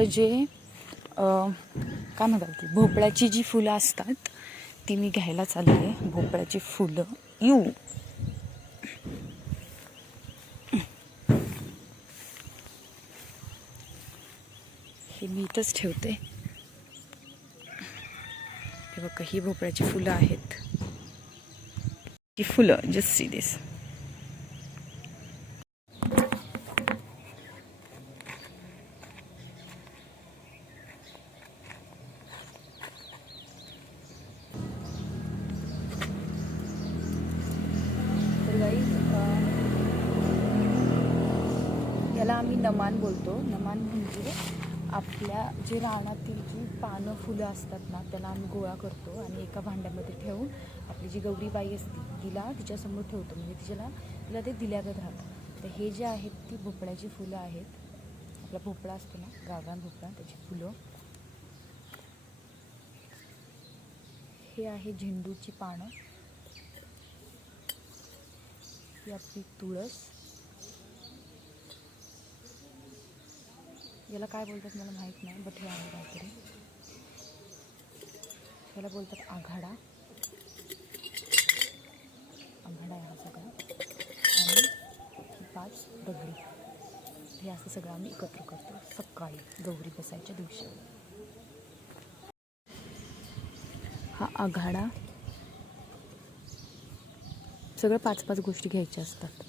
इथं जे काय म्हणतात ती भोपळ्याची जी फुलं असतात ती मी घ्यायला चालली आहे. भोपळ्याची फुलं हे मी इथंच ठेवते. हे बघा, ही भोपळ्याची फुलं आहेत. ही फुलं जस्ट सी दिस. याला आम्ही नमान बोलतो. नमान म्हणजे आपल्या जे रानातील जी पानं फुलं असतात ना त्याला आम्ही गोळा करतो आणि एका भांड्यामध्ये ठेवून आपली जी गौरीबाई असते तिला तिच्यासमोर ठेवतो. म्हणजे तिला ते दिल्यागत राहतं. तर हे जे आहेत ती भोपळ्याची फुलं आहेत. आपला भोपळा असतो ना, गावरान भोपळा, त्याची फुलं. हे आहे झेंडूची पानं. ही आपली तुळस. याला काय बोलतात मला माहीत नाही, बट हे आहे काहीतरी. याला बोलतात आघाडा. आघाडा आहे हा सगळा. आणि ही 5 दगडी. हे असं सगळं आम्ही एकत्र करतो सकाळी गौरी बसायच्या दिवशी. हा आघाडा. सगळं 5-5 गोष्टी घ्यायच्या असतात.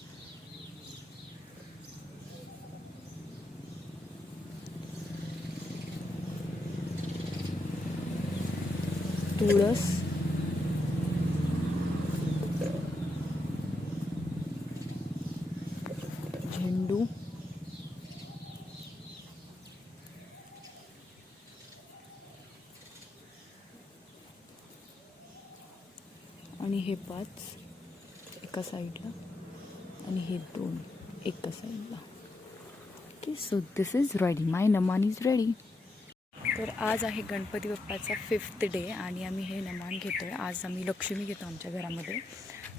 तुळस, झेंडू, आणि हे 5 एका साईडला आणि हे 2 एका साईडला. Okay, so this is ready. My नमान इज रेडी. तर आज आहे गणपती बाप्पाचा 5th डे आणि आम्ही हे नमान घेतो आहे. आज आम्ही लक्ष्मी घेतो आमच्या घरामध्ये.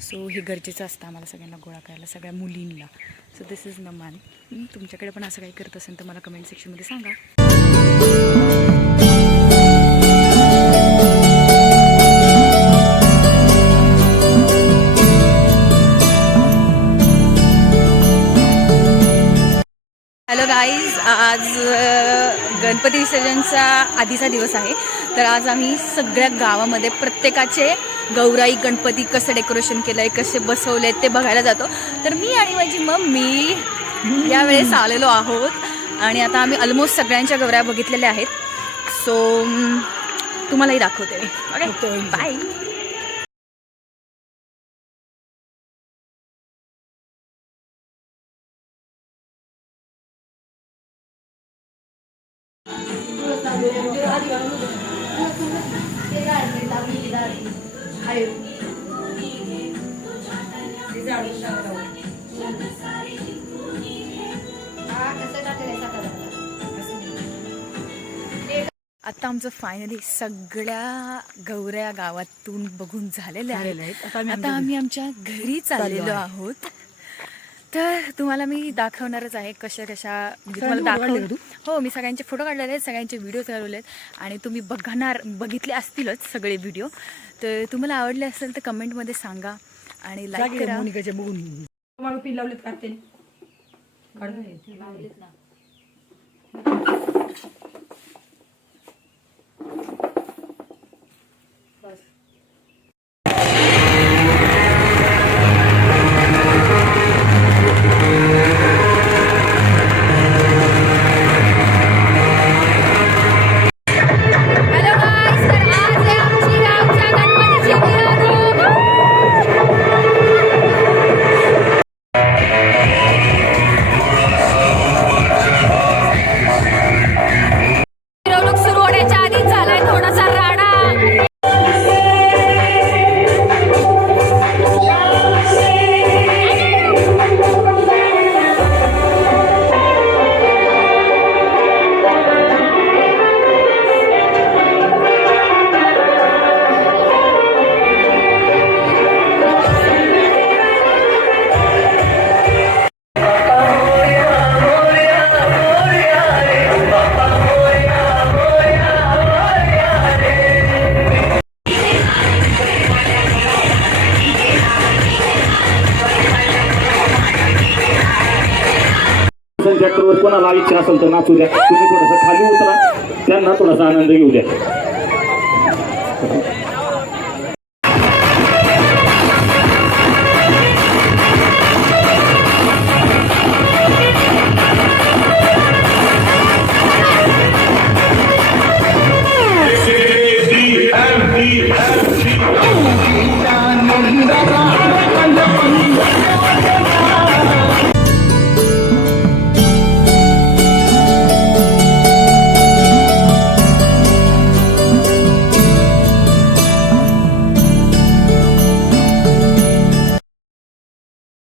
सो हे गरजेचं असतं आम्हाला सगळ्यांना गोळा करायला, सगळ्या मुलींना. सो दिस इज नमान. तुमच्याकडे पण असं काही करत असेल तर मला कमेंट सेक्शनमध्ये सांगा. हॅलो गाईज, आज गणपती विसर्जनचा आधीचा दिवस आहे. तर आज आम्ही सगळ्या गावामध्ये प्रत्येकाचे गौराई गणपती कसं डेकोरेशन केलं आहे, कसे बसवले आहेत ते बघायला जातो. तर मी आणि माझी मम्मी यावेळेस आलेलो आहोत आणि आता आम्ही ऑलमोस्ट सगळ्यांच्या गौऱ्या बघितलेल्या आहेत. सो तुम्हालाही दाखवते मी. Okay, bye. आता आमचं फायनली सगळ्या गौऱ्या गावातून बघून झालेल्या आहेत. आता आम्ही आमच्या घरी चाललेलो आहोत. तर तुम्हाला मी दाखवणारच आहे कशा म्हणजे तुम्हाला दाखवून. हो, मी सगळ्यांचे फोटो काढलेले आहेत, सगळ्यांचे व्हिडिओ काढलेले आहेत आणि तुम्ही बघितले असतीलच सगळे व्हिडिओ. तर तुम्हाला आवडले असेल तर कमेंटमध्ये सांगा आणि लाईक करा. ट्रॅक्टरवर कोणाला इच्छा असेल तर नाचू द्या. तुम्ही थोडंसं खाली उतरा, त्यांना थोडासा आनंद घेऊ द्या.